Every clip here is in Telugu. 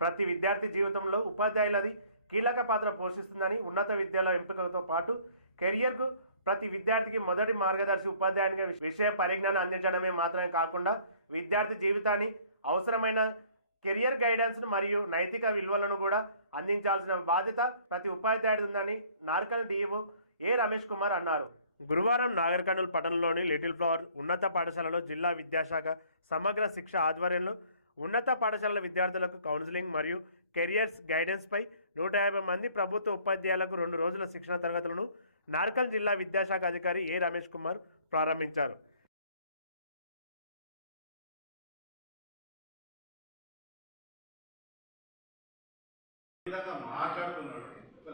ప్రతి విద్యార్థి జీవితంలో ఉపాధ్యాయులది కీలక పాత్ర పోషిస్తుందని ఉన్నత విద్యల ఎంపికతో పాటు కెరియర్కు ప్రతి విద్యార్థికి మొదటి మార్గదర్శి ఉపాధ్యాయునిగా విషయ పరిజ్ఞానం అందించడమే మాత్రమే కాకుండా విద్యార్థి జీవితాన్ని అవసరమైన కెరియర్ గైడెన్స్ మరియు నైతిక విలువలను కూడా అందించాల్సిన బాధ్యత ప్రతి ఉపాధ్యాయుడు ఉందని నార్కల్ డిఈఓ ఏ రమేష్ కుమార్ అన్నారు. గురువారం నాగర్కర్నూలు పట్టణంలోని లిటిల్ ఫ్లవర్ ఉన్నత పాఠశాలలో జిల్లా విద్యాశాఖ సమగ్ర శిక్ష ఆధ్వర్యంలో ఉన్నత పాఠశాలల విద్యార్థులకు కౌన్సిలింగ్ మరియు కెరియర్స్ గైడెన్స్పై నూట యాభై మంది ప్రభుత్వ ఉపాధ్యాయులకు రెండు రోజుల శిక్షణ తరగతులను నార్కల్ జిల్లా విద్యాశాఖ అధికారి ఏ రమేష్ కుమార్ ప్రారంభించారు. విధంగా మాట్లాడుతున్నాడు.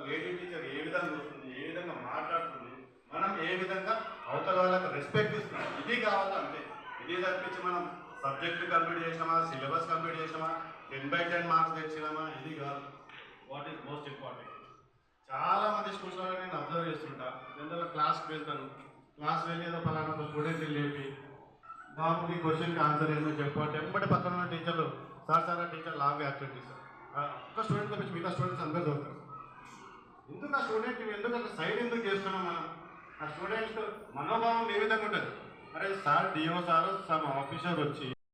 లేడీ టీచర్ ఏ విధంగా వస్తుంది ఏ విధంగా మాట్లాడుతుంది మనం ఏ విధంగా అవతల వాళ్ళకి రెస్పెక్ట్ ఇస్తున్నాం ఇది కావాలంటే ఇది తప్పించి మనం సబ్జెక్ట్ కంప్లీట్ చేసినామా? సిలబస్ కంప్లీట్ చేసినామా? టెన్ బై టెన్ మార్క్స్ తెచ్చినామా? ఇది కాదు. వాట్ ఈస్ మోస్ట్ ఇంపార్టెంట్ చాలామంది స్కూల్స్ స్కూల్స్లో నేను అబ్జర్వ్ చేస్తుంటా. ఎందుకంటే క్లాస్కి వెళ్తాను. క్లాస్ వెళ్ళి ఏదో పలానా ఒక స్టూడెంట్ లేపి బాబుకి క్వశ్చన్కి ఆన్సర్ ఏమో చెప్పంటే వెంబడి పక్కన ఉన్న టీచర్లు సార్ సార్ ఆ టీచర్ లాగ్ యాక్టివిటీస్ ఒక్క స్టూడెంట్ తప్పించి మిగతా స్టూడెంట్స్ అందరూ చదువుతారు. ఎందుకు ఆ స్టూడెంట్ ఎందుకు అట్లా సైడ్ ఎందుకు చేస్తున్నాం మనం? ఆ స్టూడెంట్స్ మనోభావం ఏ విధంగా ఉంటుంది? అరే sir DO sir some officer వచ్చి